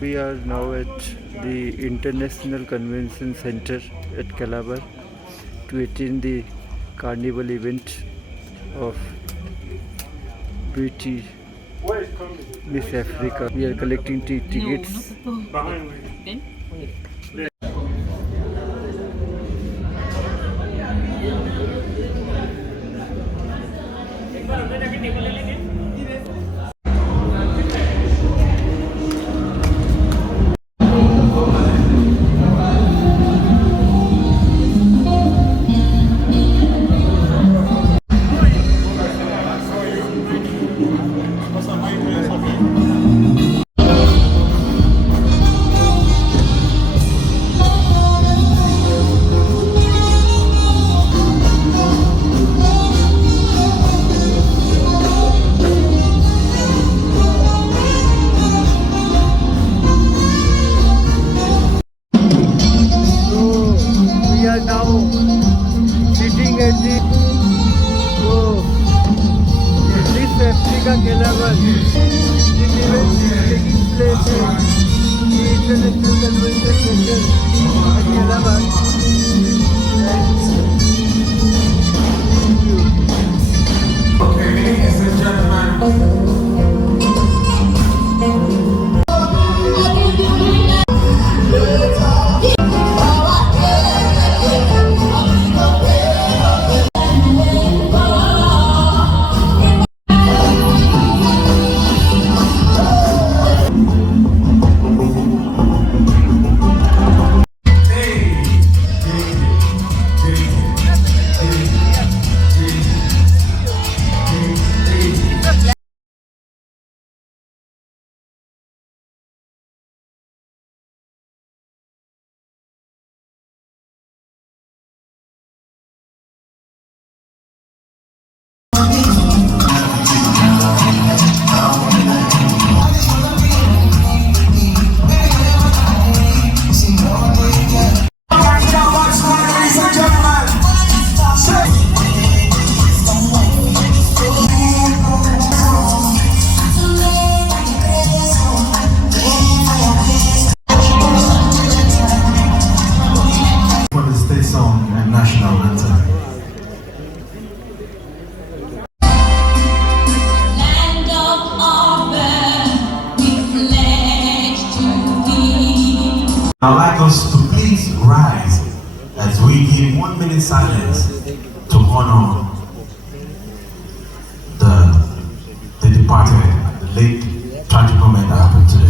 We are now at the International Convention Center at Calabar to attend the Carnival event of Beauty Miss Africa. We are collecting tickets. Miss Africa Calabar. This event is taking place at the International Convention Center at Calabar. Okay, ladies and gentlemen. I'd like us to please rise as we give 1 minute silence to honor the departed, the late tragic moment that happened today.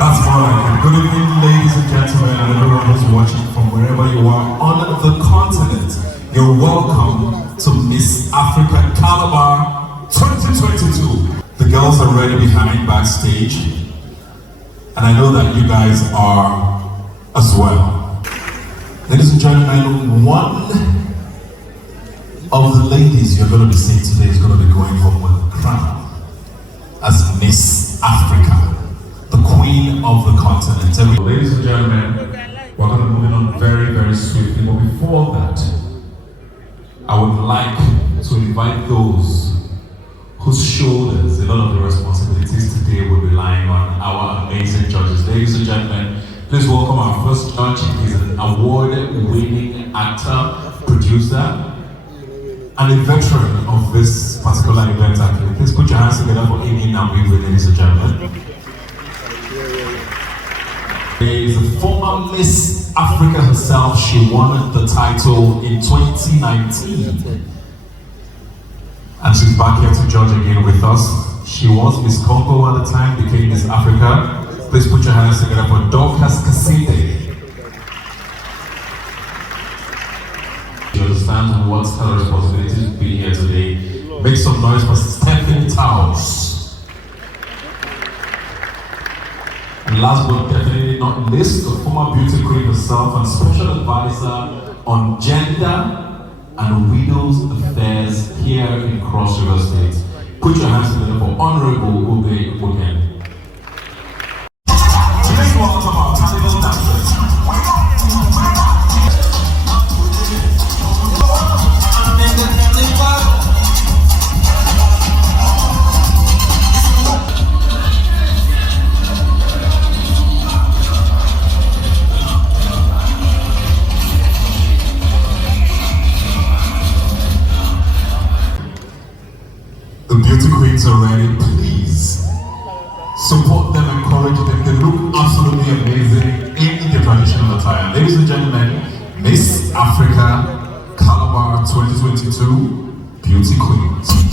That's all I can. Good evening, ladies and gentlemen, and everyone who's watching from wherever you are on the continent. You're welcome to Miss Africa Calabar 2022. The girls are ready behind backstage, and I know that you guys are as well. Ladies and gentlemen, one of the ladies you're going to be seeing today is going to be going home with the crown as Miss Africa, the queen of the continent. Ladies and gentlemen, we're going to be moving on very, very swiftly, but before that, I would like to invite those whose shoulders a lot of the responsibilities today will be lying on, our amazing judges. Ladies and gentlemen, please welcome our first judge. He's an award-winning actor, producer, and a veteran of this particular event. Actually, please put your hands together for Amy Namwiwe, ladies and gentlemen. She is a former Miss Africa herself. She won the title in 2019. And she's back here to judge again with us. She was Miss Congo at the time, became Miss Africa. Please put your hands together for Dorcas Kasinde. She understands what's her responsibility to be here today. Make some noise for Stephanie Towers. And last but definitely not least, the former beauty queen herself and special advisor on gender and widows affairs here in Cross River State. Put your hands together for Honorable Okoye. Please welcome our Carnival dancers. queens already. Please support them, encourage them. They look absolutely amazing in the traditional attire. Ladies and gentlemen, Miss Africa Calabar 2022 Beauty Queens.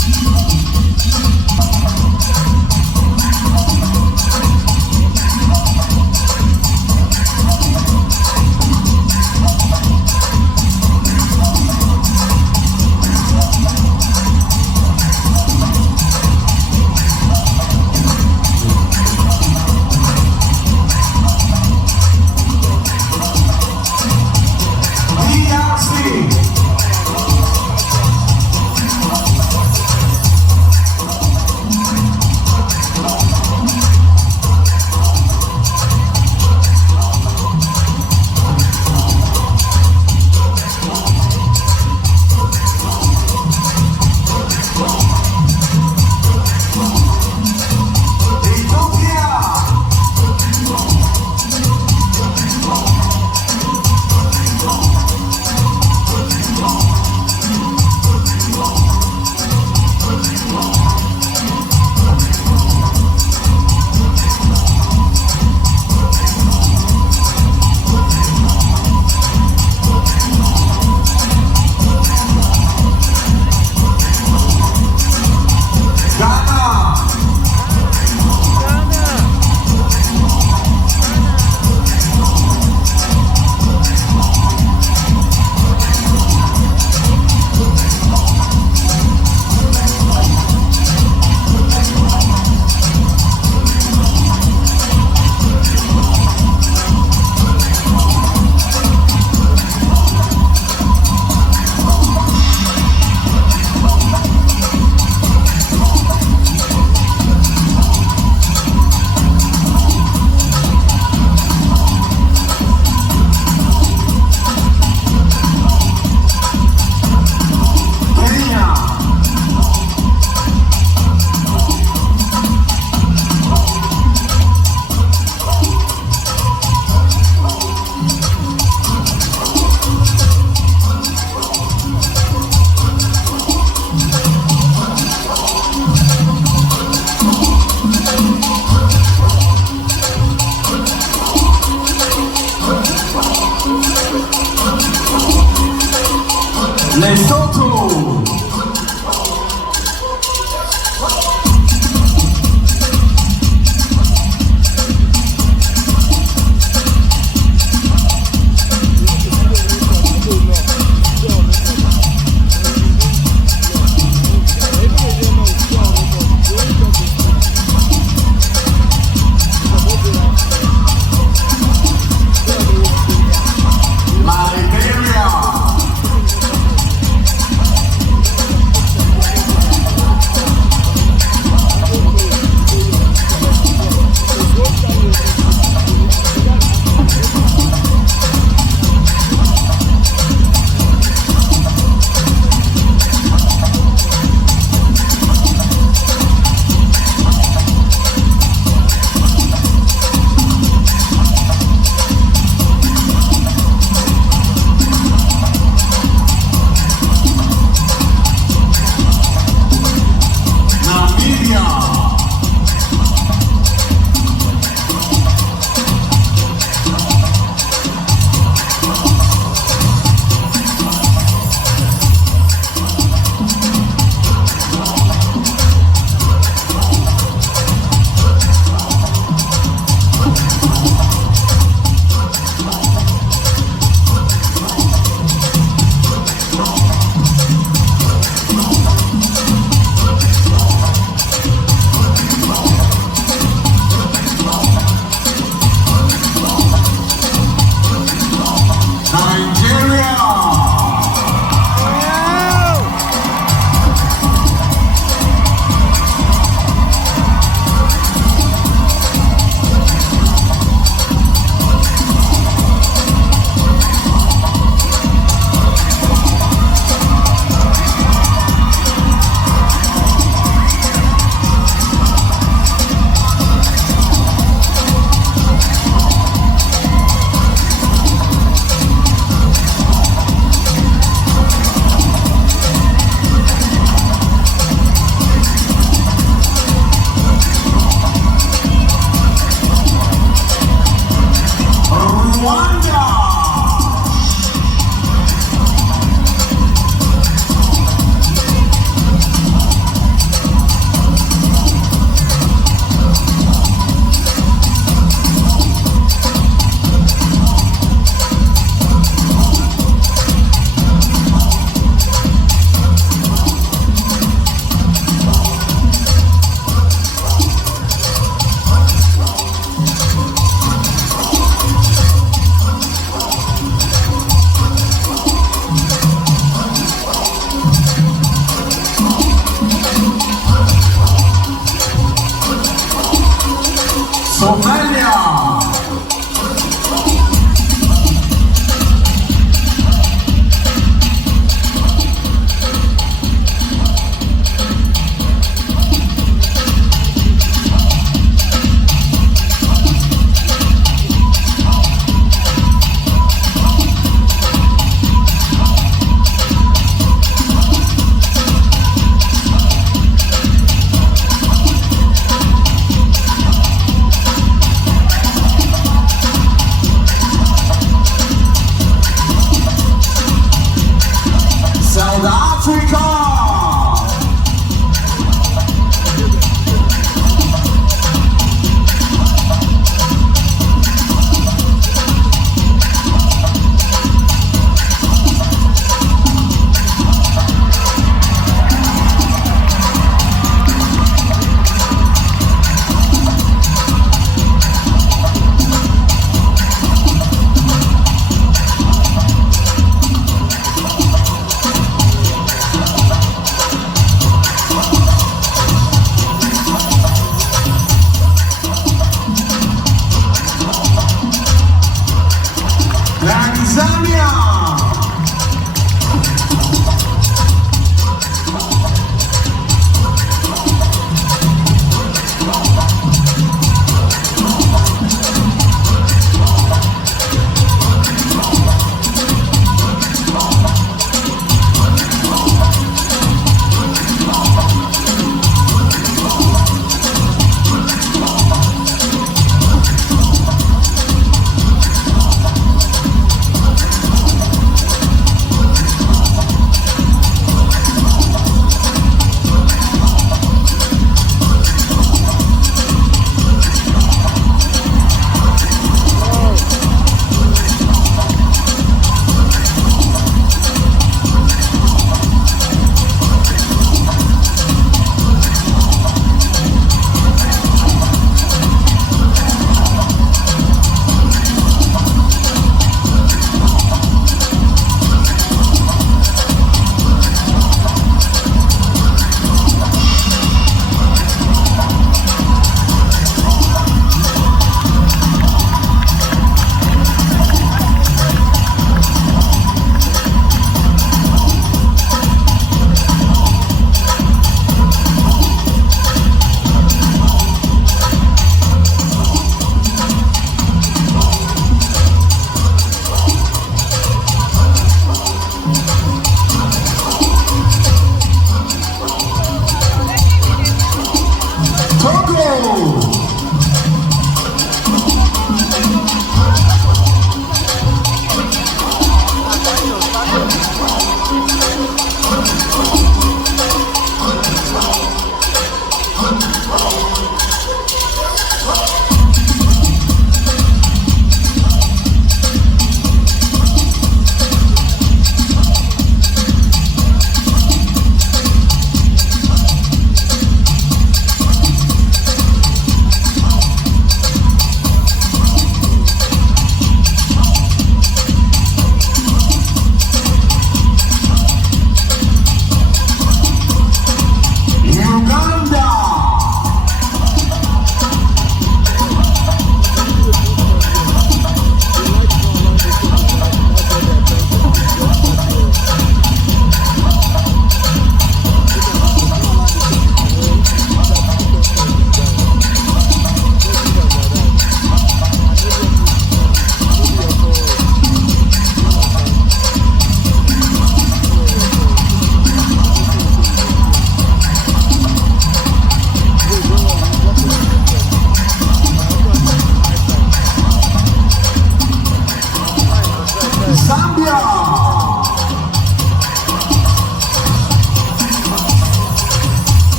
South Africa.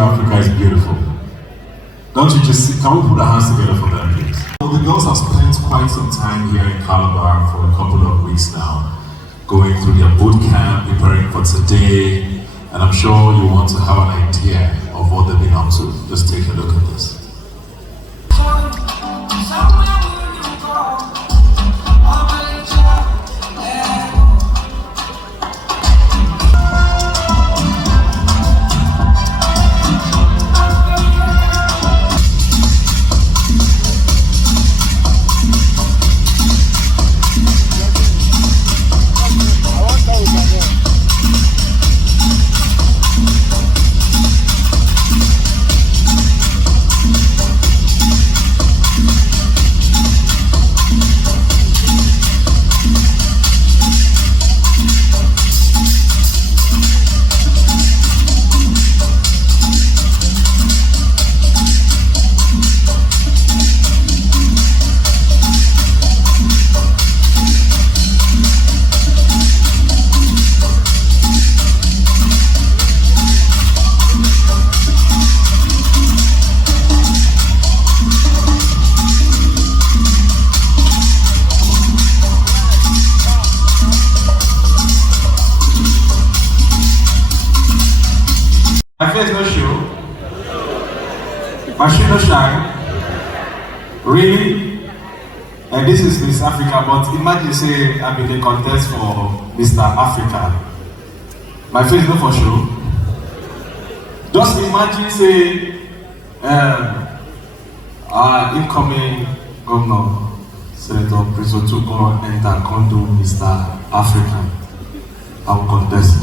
Africa is beautiful. Don't you just see? Can we put our hands together for that, please? Well, the girls have spent quite some time here in Calabar for a couple of weeks now, going through their boot camp, preparing for today, and I'm sure you want to have an idea of what they've been up to. Just take a look at this. My face no show. My shoe no shine. Really? And this is Miss Africa, but imagine say I'm in a contest for Mr. Africa. My face no for show. Just imagine say our incoming governor, Senator Priso to go enter condo Mr. African. I will contest.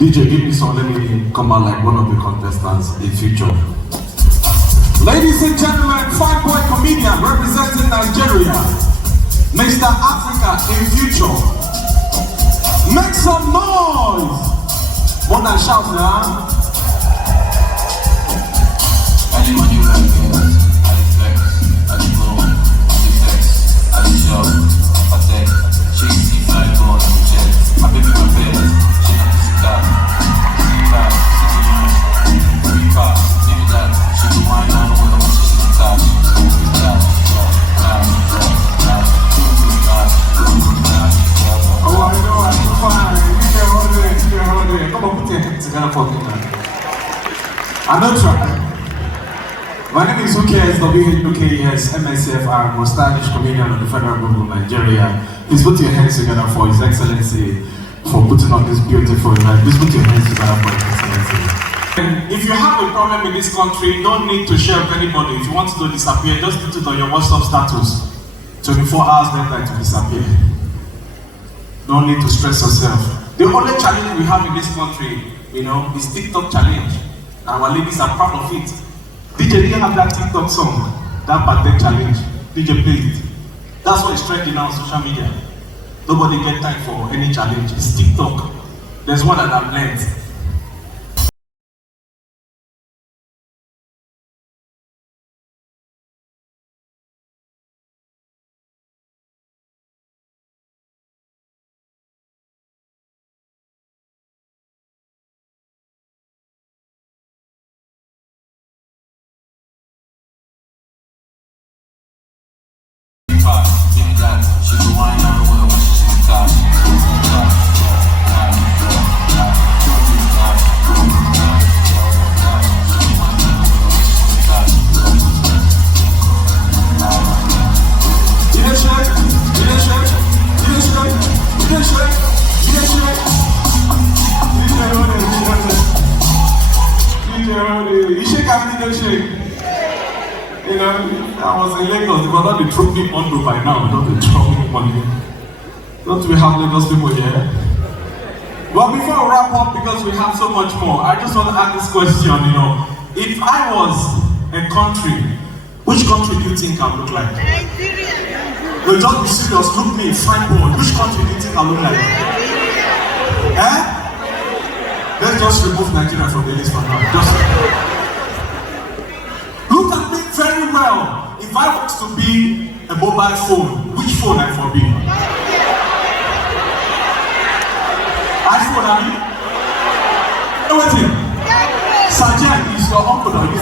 DJ, give me some, let me come out like one of the contestants in future. Ladies and gentlemen, fine boy comedian representing Nigeria, Mr. Africa in future. Make some noise! More than shout now. Anyone you like it, I flex, I blow, I flex, I show, I take, chase, fly, go on the jet. My baby, my face. I'm not trying. My name is Okoye, WHOKES, MSF, most stylish comedian of the Federal Government of Nigeria. Please put your hands together for His Excellency for putting on this beautiful event. Please put your hands together for His Excellency. And if you have a problem in this country, you don't need to share with anybody. If you want to disappear, just put it on your WhatsApp status. 24 hours later to disappear. No need to stress yourself. The only challenge we have in this country, you know, is TikTok challenge. Our ladies are proud of it. DJ, do you have that TikTok song? That birthday challenge. DJ, play it. That's what is trending now on social media. Nobody get time for any challenge. It's TikTok. There's one that I've learned. You know, I was in Lagos, they were not the trophy under by now, not the trophy money. Don't we have Lagos people here? But before we wrap up, because we have so much more, I just want to ask this question, if I was a country, which country do you think I look like? Nigeria. No, just be serious, look me, fine boy. Which country do you think I look like? Let's just remove Nigeria from the list for now. Just look at me very well. If I was to be a mobile phone, which phone I for be? iPhone, are you? Wait. Sergeant is your uncle or you?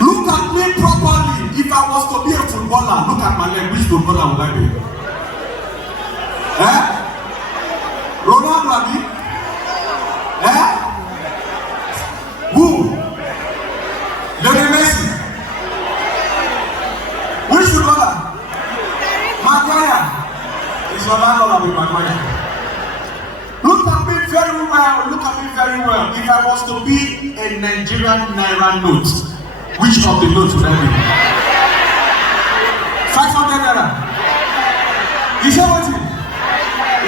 Look at me properly. If I was to be a footballer, look at my leg. Which footballer would I be? Ronaldo, are you? Who? Lionel Messi. Which footballer? Maguire. It's Ronaldo with Maguire. Look at me very well. Look at me very well. If I was to be a Nigerian Naira note, which of the notes would I be? 500 Naira. You say what?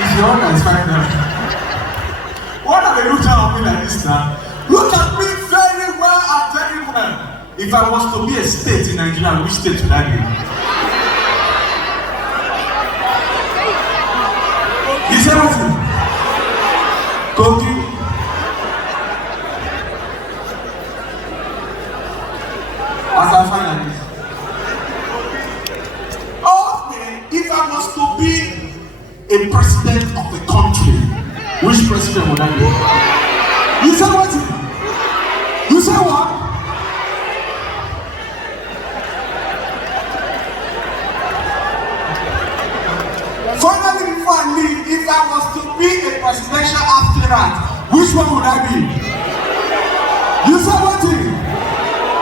Is your own as 5 Naira? What are they looking at me like this now? Look at me very well and very well. If I was to be a state in Nigeria, which state would I be? You say what? Kogi. As I find like this. Okay, if I was to be a president of the country, which president would I be? You say what? You say what? Finally, before I leave, if I was to be a presidential aspirant, which one would I be? You say what?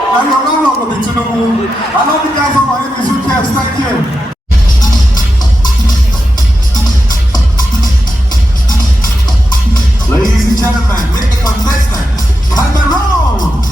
Now you're not going to be Tinubu. I love you guys. My name is Okoye. Thank you. Ladies and gentlemen, make the contestants come around.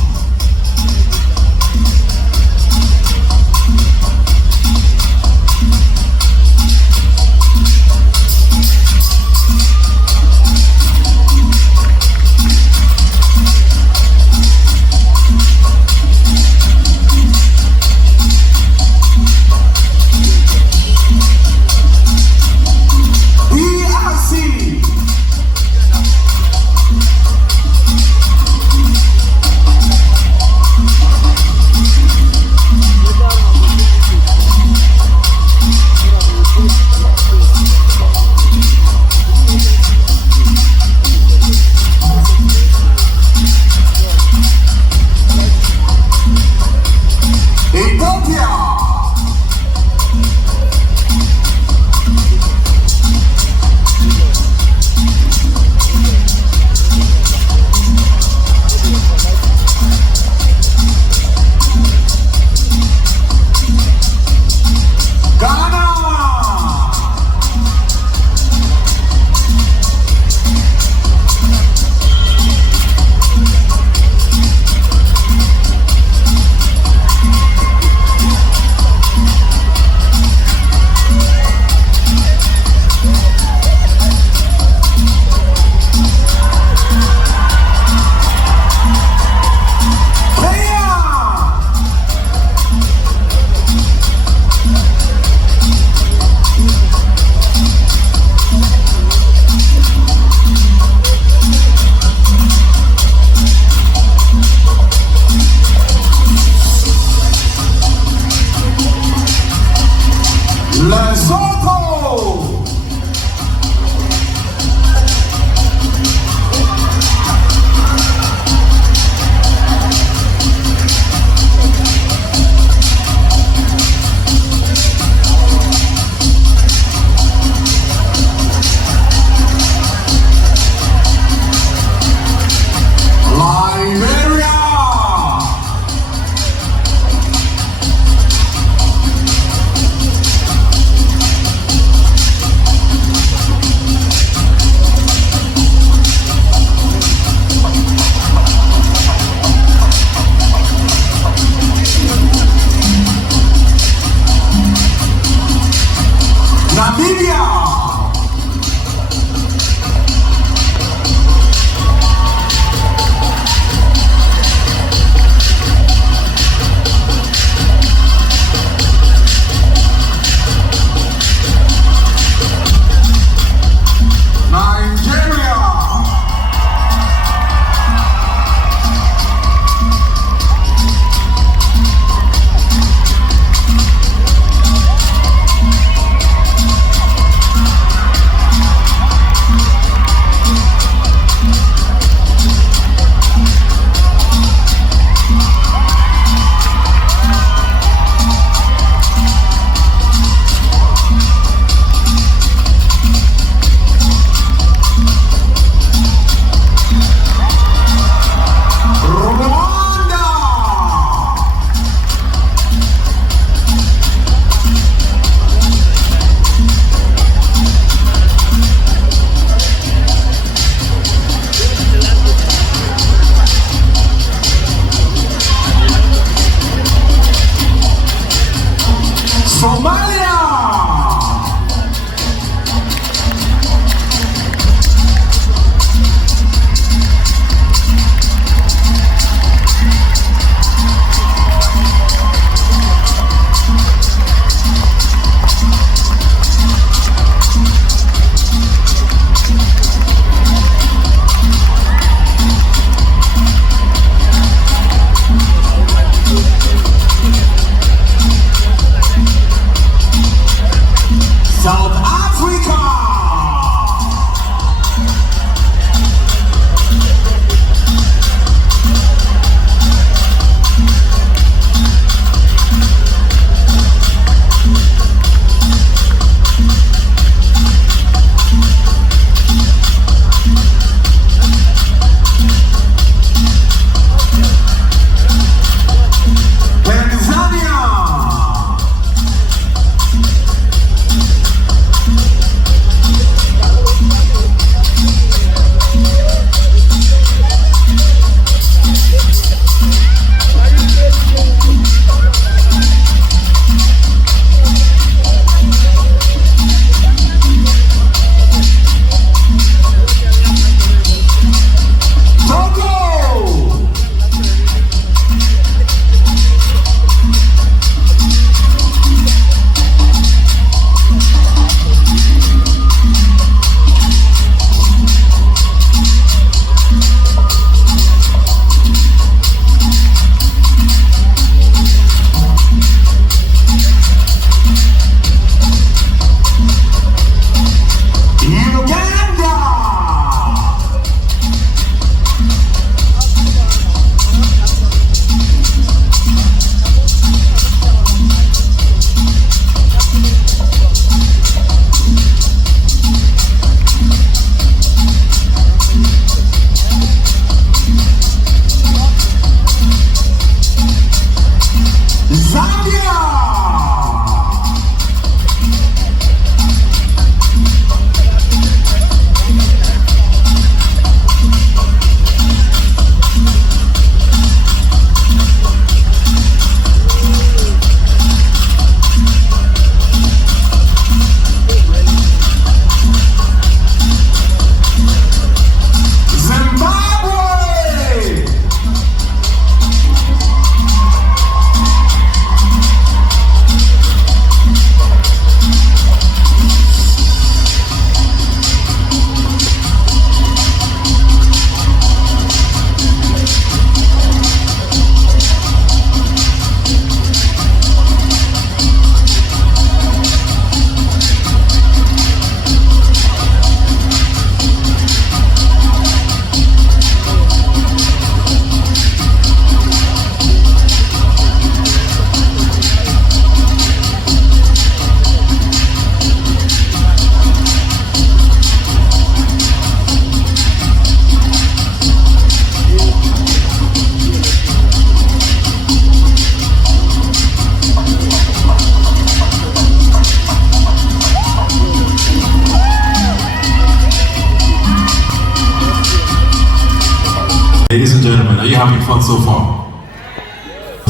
having fun so far?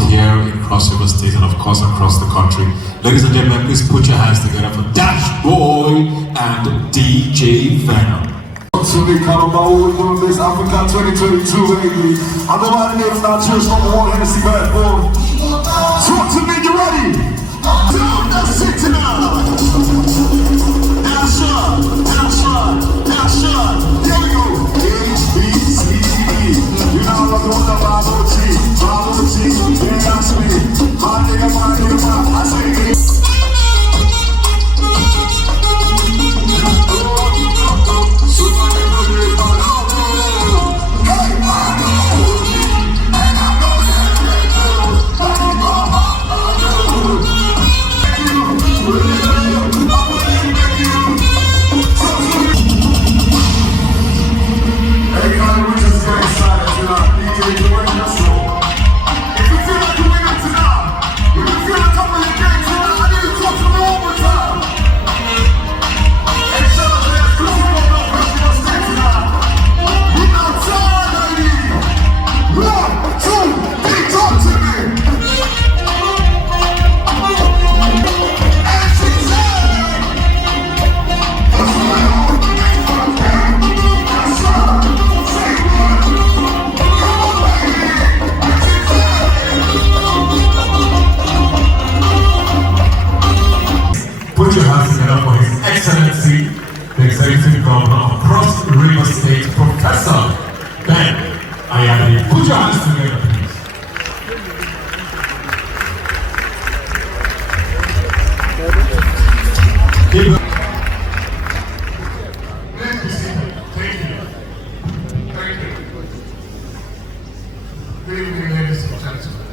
Here in Cross River State and of course across the country. Ladies and gentlemen, please put your hands together for Dash Boy and DJ Venom. To the Carnival Miss Africa 2022, baby. I'm the one name now, cheers from the one Hennessy bad boy. Talk to me, you ready? Down the city now. Now shot, now shot, now shot. Here we go. A-B-C-D. You know I'm going to Bravo G. Bravo G, yeah, that's me. My nigga, I say it. Put your hands together for His Excellency, the Executive Governor of Cross River State, Professor Ben Ayade. Put your hands together, please. Thank you. Thank you. Good evening, ladies and gentlemen.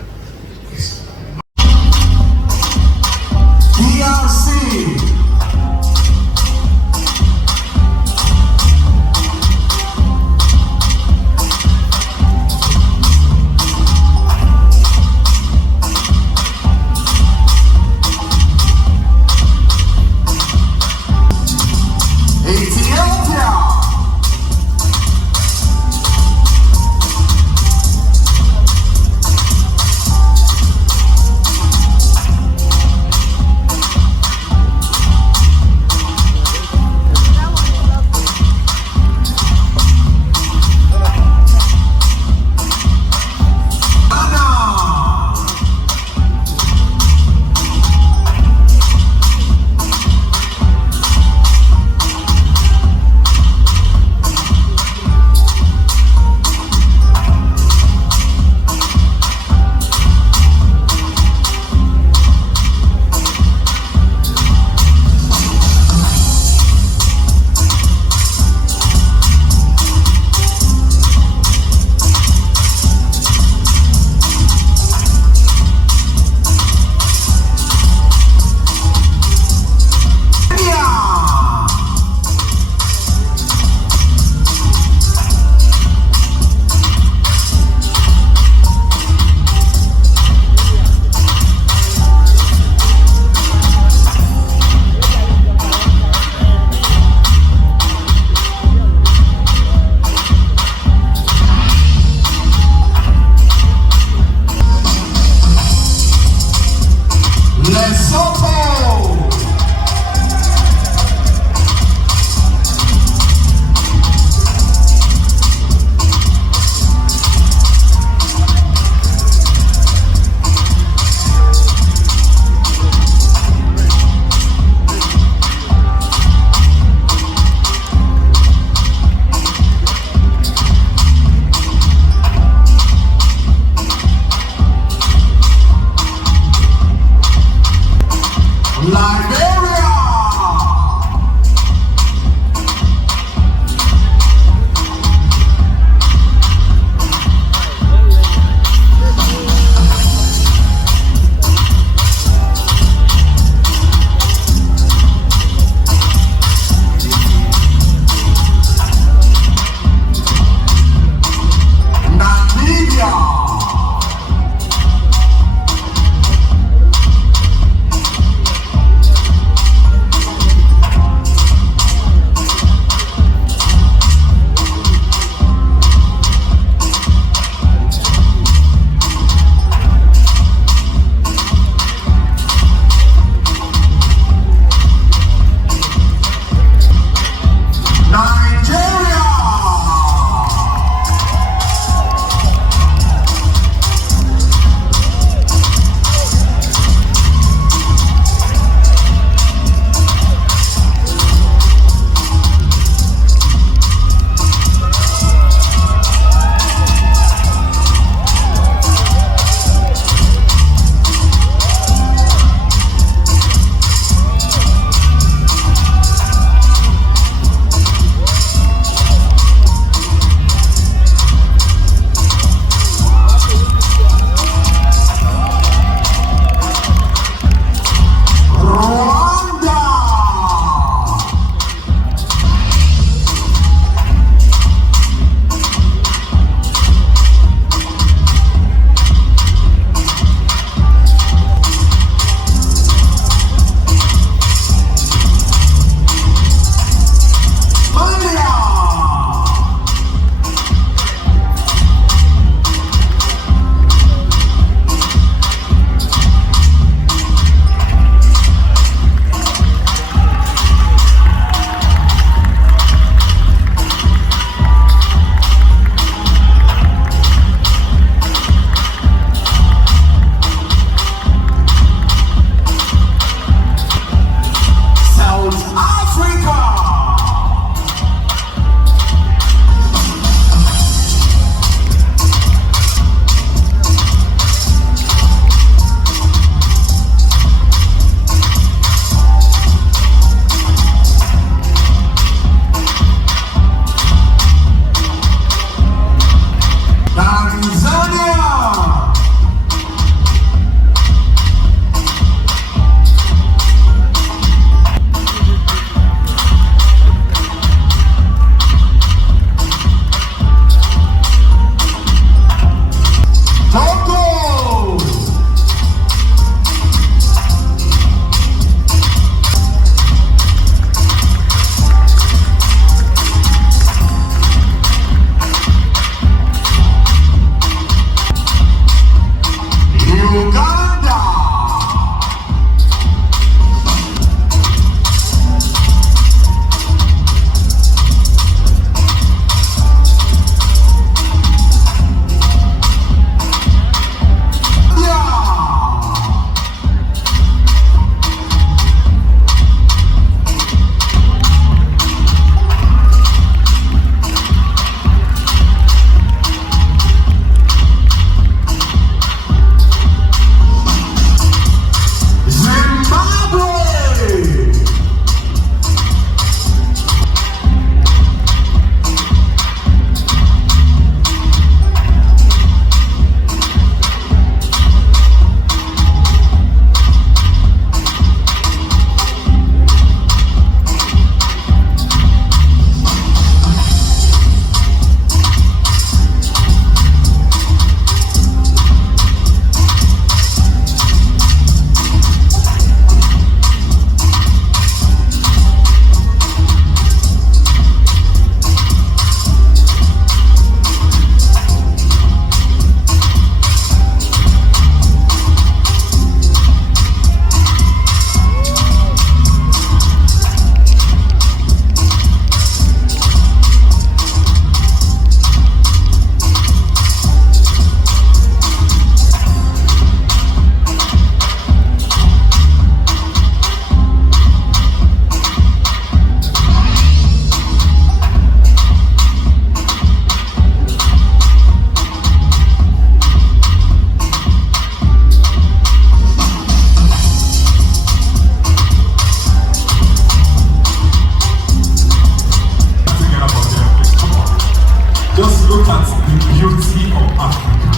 look at the beauty of Africa.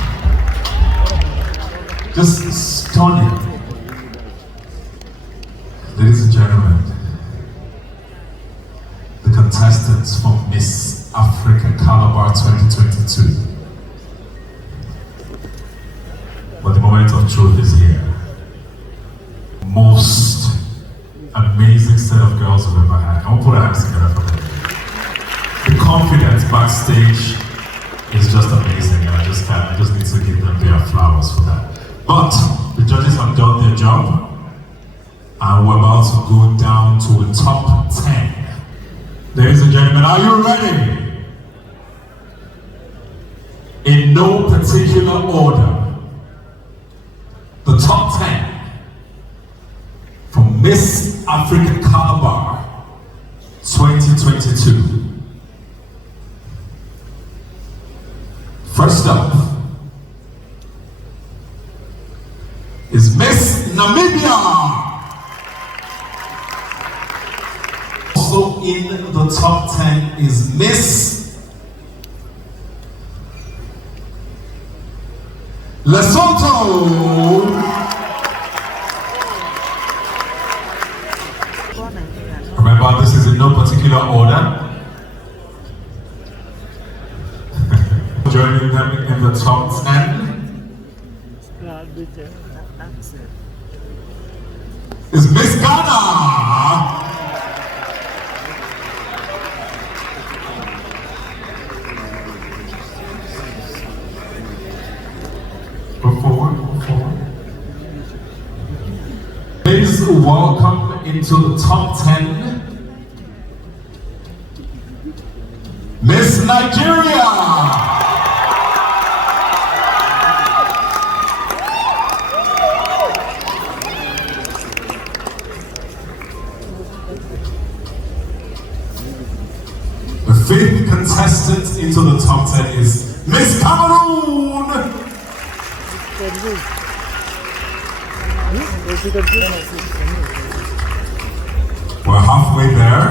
Just stunning. Ladies and gentlemen, the contestants from Miss Africa Calabar 2022. But the moment of truth is here. Most amazing set of girls we've ever had. I'll put our hands together for them. The confidence backstage is just amazing. I just need to give them their flowers for that. But the judges have done their job, and we're about to go down to a top 10. Ladies and gentlemen, are you ready? In no particular order, the top 10 from Miss Africa Calabar 2022. First up is Miss Namibia. Also in the top 10 is Miss Lesotho. Remember, this is in no particular order. Joining them in the top 10 is Miss Ghana. Go forward. Please welcome into the top 10 Miss Nigeria. The fifth contestant into the top 10 is Miss Cameroon. We're halfway there.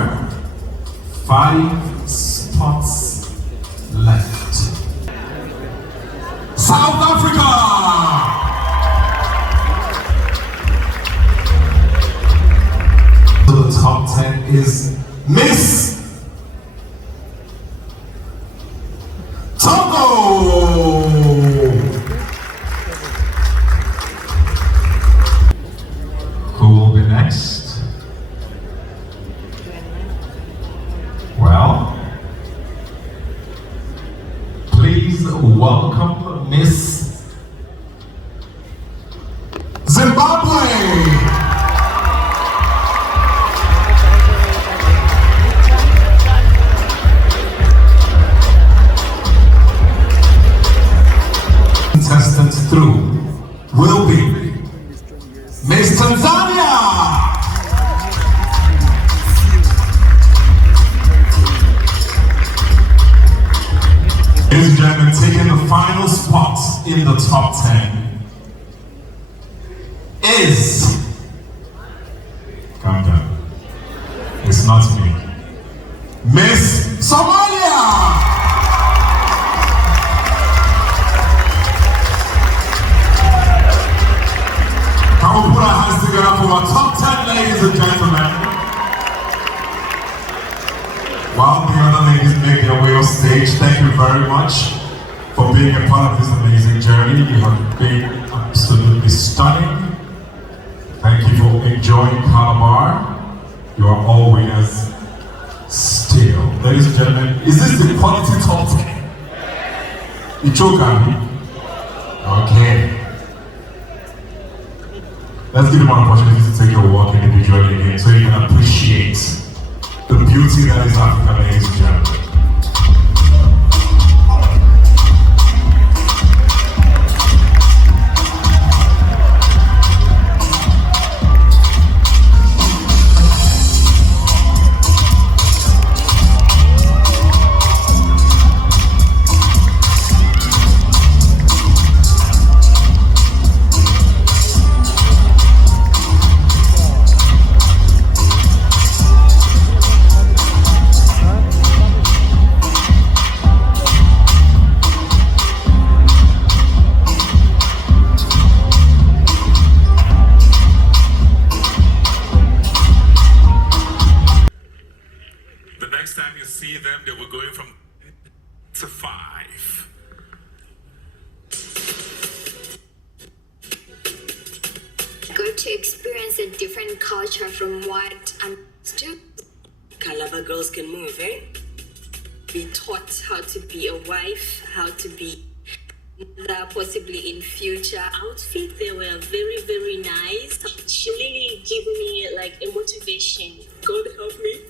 5 spots left. South Africa. So the top 10 is Miss Togo. Who will be next? Well, please welcome Miss Zimbabwe. Contestant through will be Miss Tanzania. Ladies and gentlemen, taking the final spot in the top 10 is, calm down, it's not me, Miss Somalia. Can we put our hands together for our top 10 ladies and gentlemen? While the other ladies make their way off stage, thank you very much for being a part of this amazing journey. You have been absolutely stunning. Thank you for enjoying Calabar. You are all winners still. Ladies and gentlemen, is this the quality top 10? Ichoka? Okay. Let's give them an opportunity to take your walk individually again so you can appreciate the beauty that is Africa, ladies and gentlemen. see them, they were going from to 5. Good to experience a different culture from what I'm used to. Calabar girls can move, eh? Be taught how to be a wife, how to be mother, possibly in future. Outfit, they were very, very nice. She really gave me like a motivation. God help me.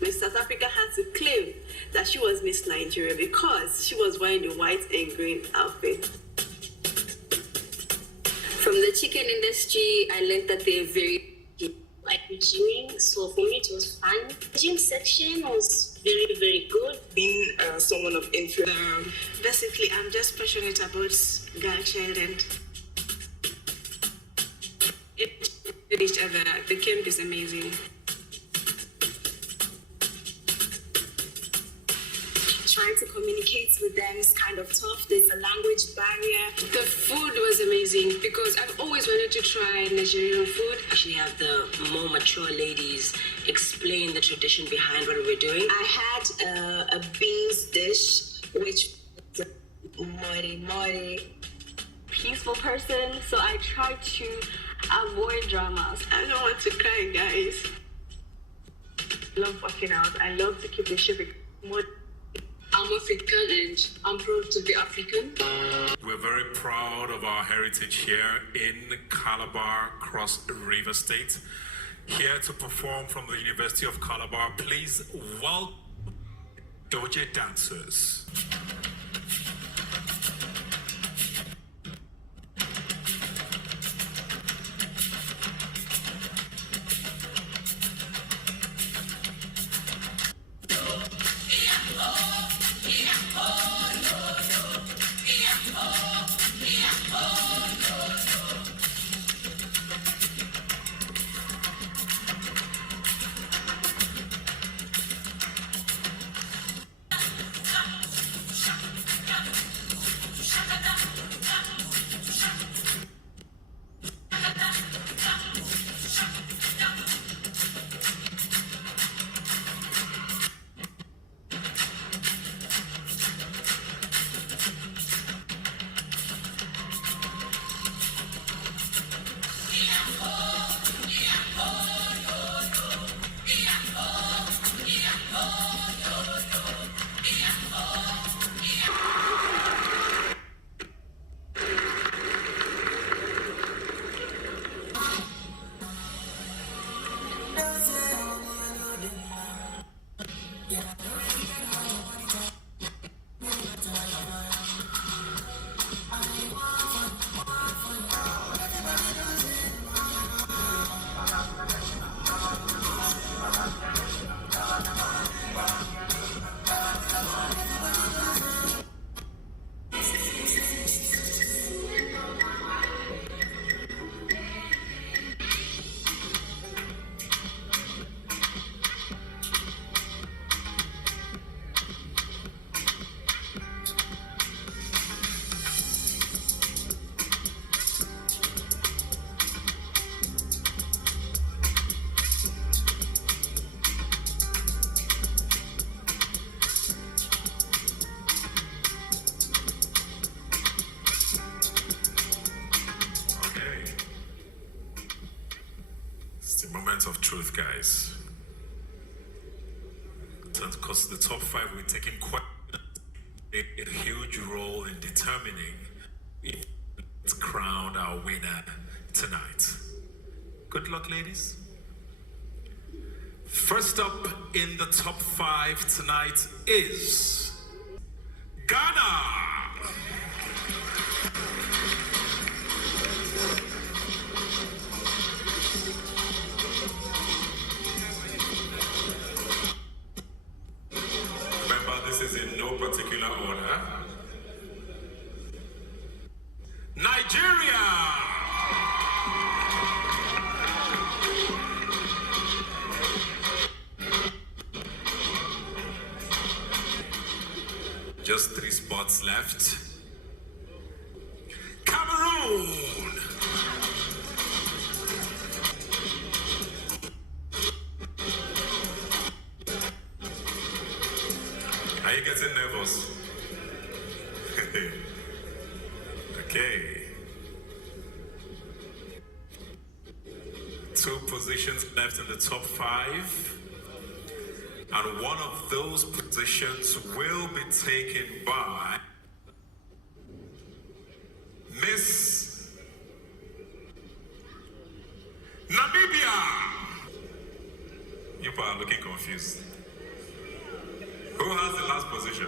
Miss South Africa had to claim that she was Miss Nigeria because she was wearing the white and green outfit. From the chicken industry, I learned that they're very like gymming, so for me it was fun. The gym section was very, very good. Being someone of influence, basically I'm just passionate about girl child and each other. The camp is amazing. Trying to communicate with them is kind of tough. There's a language barrier. The food was amazing because I've always wanted to try Nigerian food. Actually have the more mature ladies explain the tradition behind what we're doing. I had a beans dish, which was a mighty peaceful person, so I tried to avoid dramas. I don't want to cry, guys. I love working out. I love to keep the ship more. I'm African and I'm proud to be African. We're very proud of our heritage here in Calabar, Cross River State. Here to perform from the University of Calabar, please welcome Doje dancers. Moment of truth, guys. Because the top 5 will be taking quite a huge role in determining if it's crowned our winner tonight. Good luck, ladies. First up in the top 5 tonight is Ghana. Is in no particular order. Nigeria! Just 3 spots left. Cameroon! Are you getting nervous? Okay. 2 positions left in the top 5. And one of those positions will be taken by Miss Namibia. You are looking confused. Who has the last position?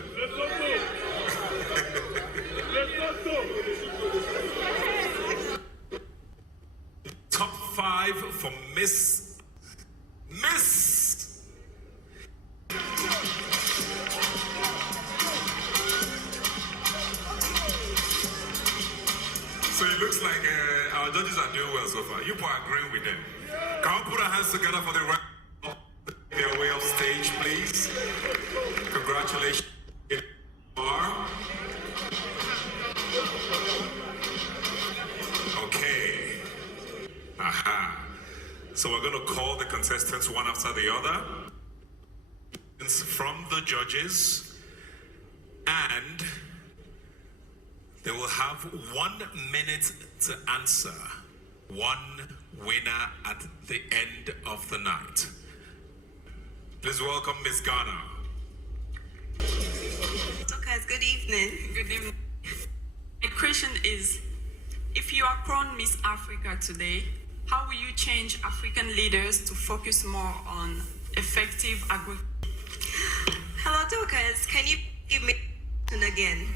Top 5 for Miss. So it looks like our judges are doing well so far. You are agreeing with them. Can we put our hands together for the right their way off stage, please? Congratulations. Okay. Aha. So we're going to call the contestants one after the other. From the judges. And they will have 1 minute to answer. One winner at the end of the night. Please welcome Miss Ghana. Okay, good evening. Good evening. My question is, if you are crowned Miss Africa today, how will you change African leaders to focus more on effective agriculture? Hello, Dorcas. Can you give me again?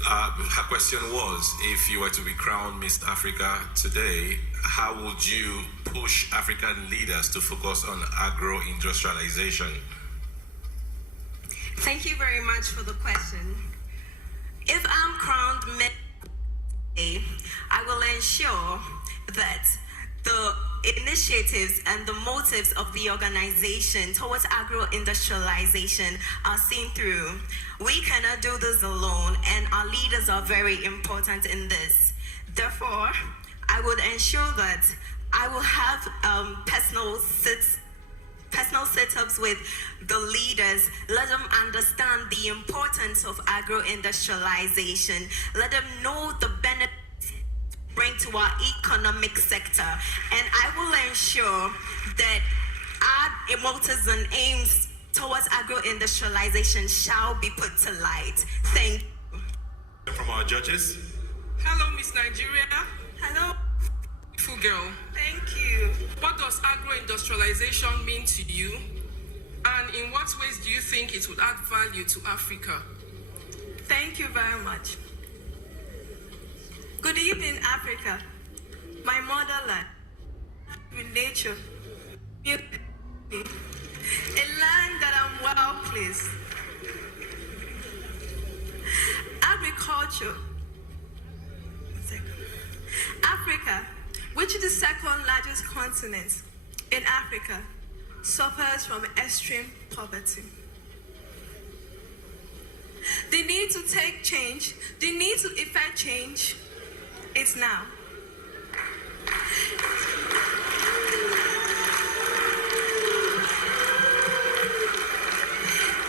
Her question was, if you were to be crowned Miss Africa today, how would you push African leaders to focus on agro-industrialization? Thank you very much for the question. If I'm crowned Miss Africa, I will ensure that the initiatives and the motives of the organization towards agro-industrialization are seen through. We cannot do this alone, and our leaders are very important in this. Therefore, I would ensure that I will have personal setups with the leaders. Let them understand the importance of agro-industrialization. Let them know the benefits bring to our economic sector, and I will ensure that our motives and aims towards agro-industrialization shall be put to light. Thank you. From our judges. Hello, Miss Nigeria. Hello. Beautiful girl. Thank you. What does agro-industrialization mean to you? And in what ways do you think it would add value to Africa? Thank you very much. Good evening, Africa, my motherland, with nature, beauty, a land that I'm well pleased. Agriculture. Africa, which is the second largest continent in Africa, suffers from extreme poverty. The need to take change, the need to effect change, it's now.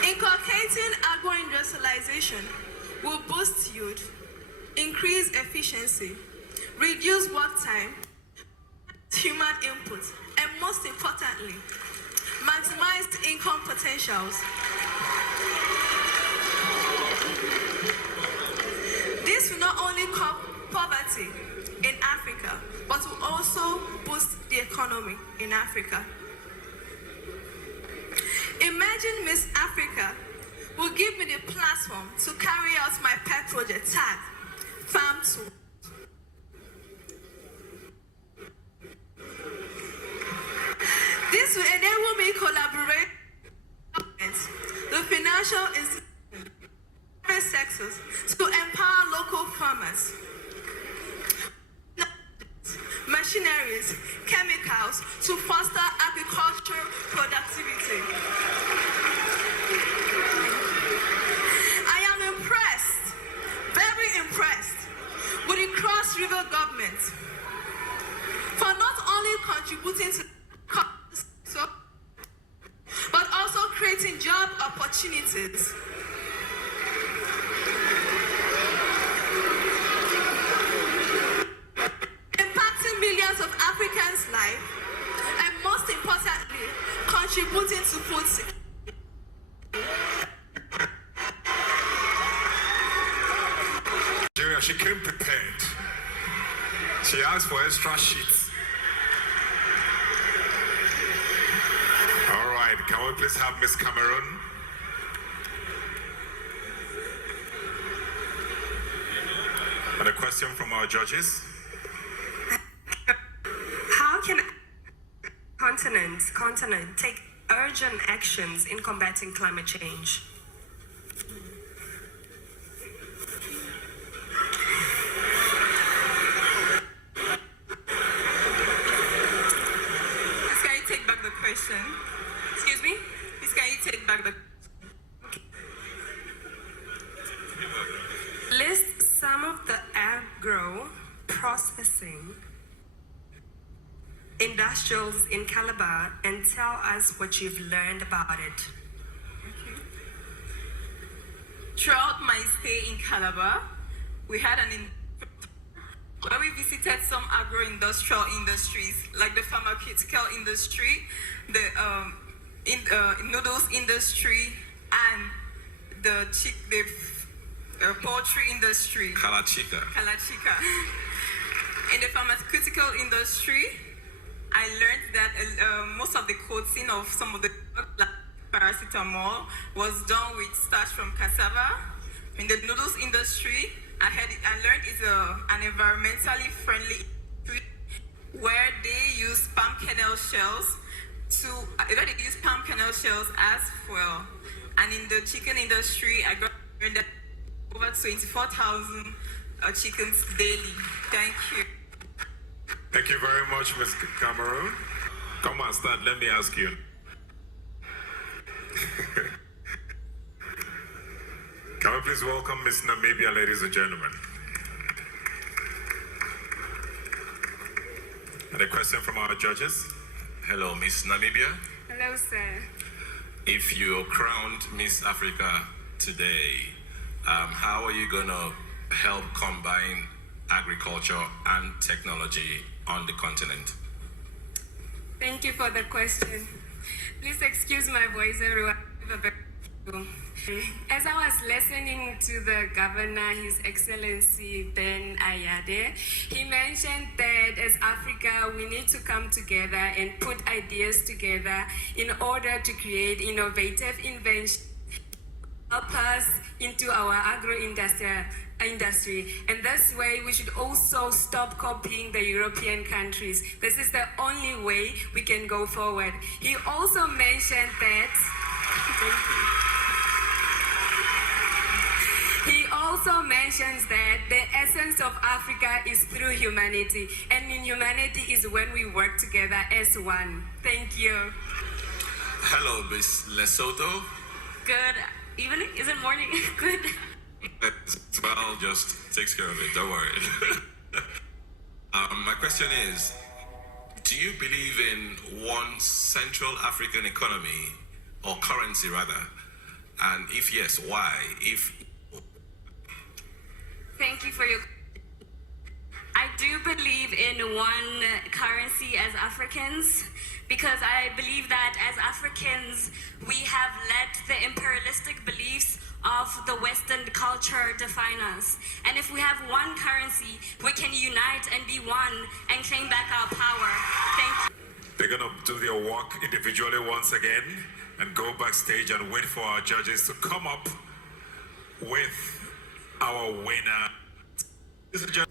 Inculcating agro-industrialization will boost yield, increase efficiency, reduce work time, human input, and most importantly, maximize income potentials. This will not only curb poverty in Africa, but will also boost the economy in Africa. Imagine Miss Africa will give me the platform to carry out my pet project tag, Farm to. This will enable me to collaborate with the financial institutions, private sectors to empower local farmers. Machineries, chemicals to foster agricultural productivity. I am impressed, very impressed, with the Cross River government for not only contributing to but opportunities. Impacting millions of Africans' lives, and most importantly, contributing to food security. She came prepared. She asked for extra sheets. All right, can we please have Miss Cameroon? And a question from our judges. How can continent take urgent actions in combating climate change? Excuse me? Please, can you take back the... List some of the agro-processing industrials in Calabar and tell us what you've learned about it. Okay. Throughout my stay in Calabar, we had where we visited some agro-industrial industries like the pharmaceutical industry, the noodles industry, and the poultry industry. Kalachika. In the pharmaceutical industry, I learned that most of the coating of some of the drugs like paracetamol was done with starch from cassava. In the noodles industry, I learned it's an environmentally friendly industry where they use palm kernel shells as fuel. And in the chicken industry, I got that over 24,000 chickens daily. Thank you. Thank you very much, Ms. Cameroon. Come on, start. Let me ask you. Can we please welcome Miss Namibia, ladies and gentlemen? And a question from our judges. Hello, Miss Namibia. Hello, sir. If you're crowned Miss Africa today, how are you going to help combine agriculture and technology on the continent? Thank you for the question. Please excuse my voice, everyone. As I was listening to the governor, His Excellency Ben Ayade, he mentioned that as Africa, we need to come together and put ideas together in order to create innovative inventions, help us into our agro-industry. And this way, we should also stop copying the European countries. This is the only way we can go forward. He also mentioned that... Thank you. He also mentions that the essence of Africa is through humanity, and in humanity is when we work together as one. Thank you. Hello, Miss Lesotho. Good evening? Is it morning? Good. Well, just takes care of it, don't worry. My question is, do you believe in one Central African economy, or currency rather? And if yes, why? Thank you for your... I do believe in one currency as Africans, because I believe that as Africans, we have let the imperialistic beliefs of the Western culture define us. And if we have one currency, we can unite and be one and claim back our power. Thank you. They're going to do their work individually once again and go backstage and wait for our judges to come up with our winner. This is just...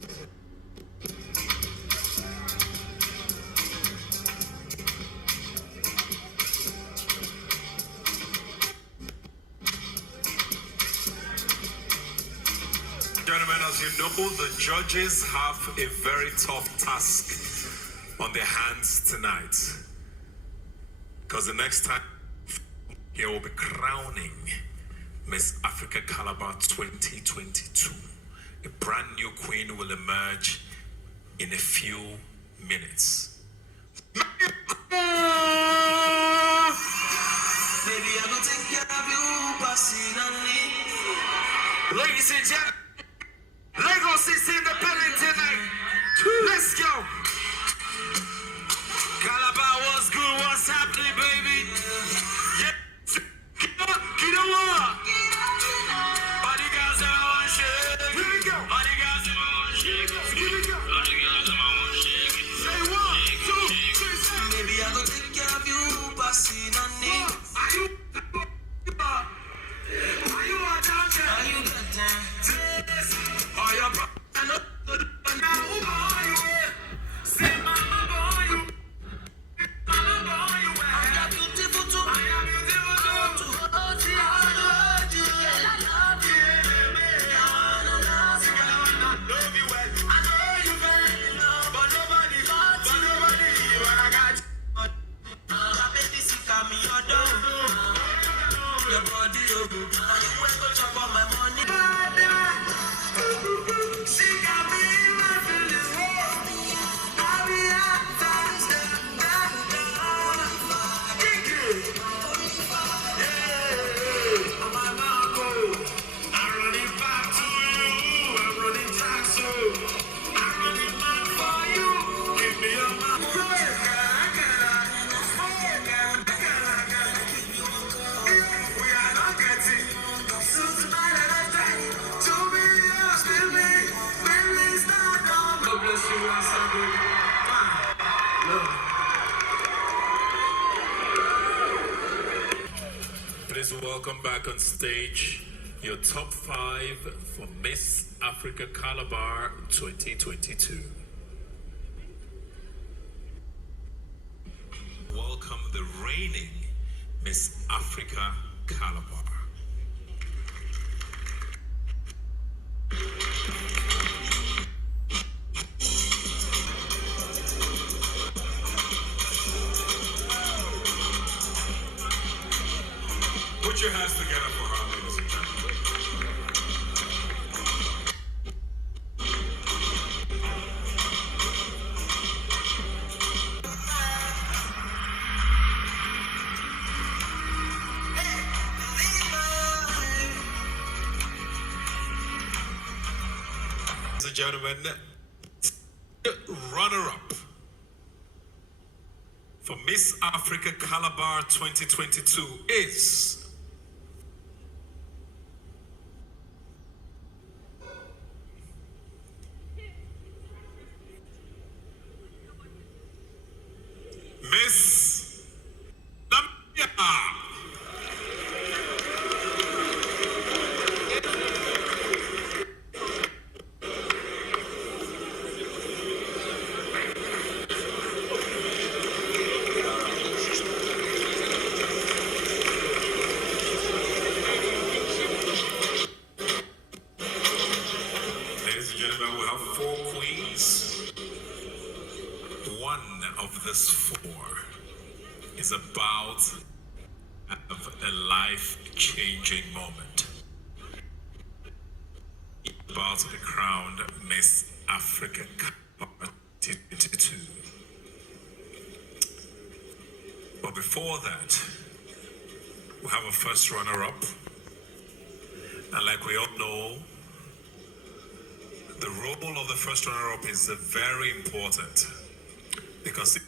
Gentlemen, as you know, the judges have a very tough task on their hands tonight. Because the next time here will be crowning Miss Africa Calabar 2022. A brand new queen will emerge in a few minutes. Baby, I will take care of you. go. Calabar, what's good? What's happening, baby? Yeah. Get on. All the girls that I want shake. Here we go. All the girls that I want shake. Here we go. All the girls that I want shake. Say 1, 2, 3, 4. Maybe I go take care of you, passing on it. Are you a doctor? Are you good time? Are you a Please welcome back on stage your top 5 for Miss Africa Calabar 2022. Welcome the reigning Miss Africa Calabar. Put your hands together for her, ladies and gentlemen. Ladies and gentlemen, runner-up for Miss Africa Calabar 2022 is Miss Namibia. Ladies and gentlemen, we have 4 queens. One of this 4 is about to have a life-changing moment. About to be crowned Miss Africa 2022. But before that, we have a first runner-up. And like we all know, the role of the first runner-up is very important because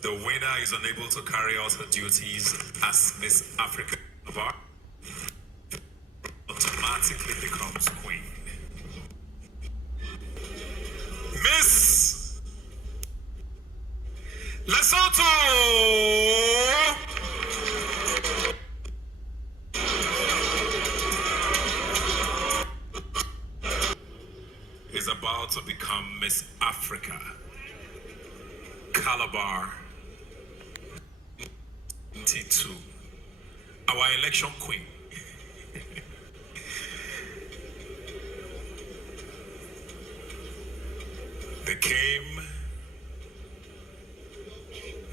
the winner is unable to carry out her duties as Miss Africa Calabar, automatically becomes queen. Miss Lesotho is about to become Miss Africa Calabar 22, our election queen. They came,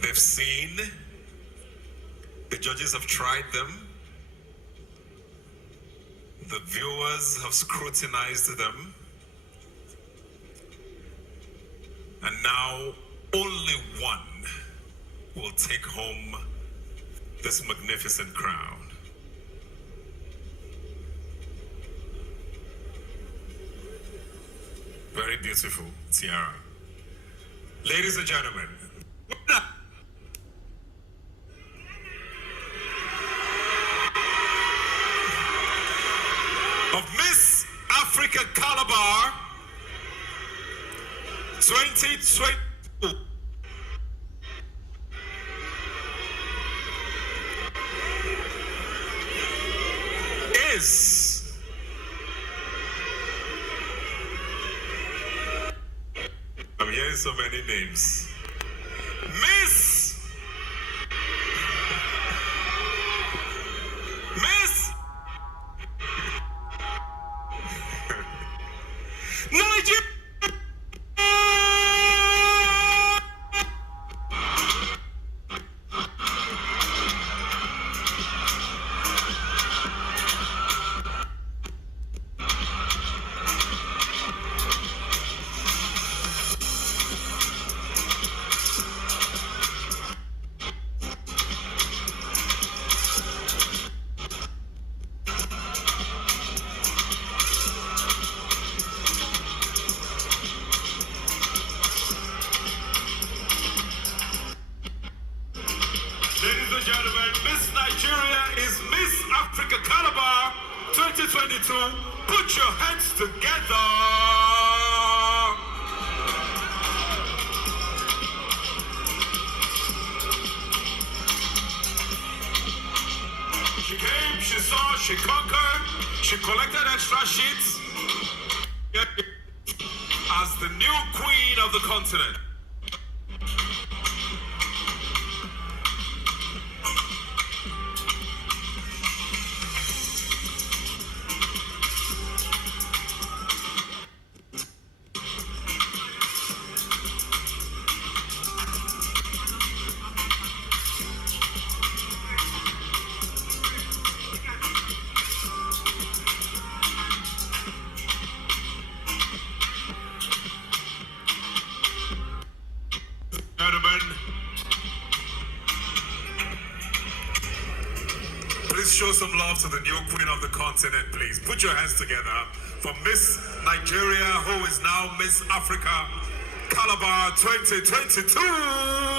they've seen, the judges have tried them, the viewers have scrutinized them, and now only one will take home this magnificent crown. Very beautiful tiara. Ladies and gentlemen, of Miss Africa Calabar 2022 is I'm hearing so many names. Miss Nigerian. Ladies and gentlemen, Miss Nigeria is Miss Africa Calabar 2022. Put your hands together. She came, she saw, she conquered, she collected extra sheets as the new queen of the continent. Gentlemen, please show some love to the new queen of the continent, please. Put your hands together for Miss Nigeria, who is now Miss Africa Calabar 2022.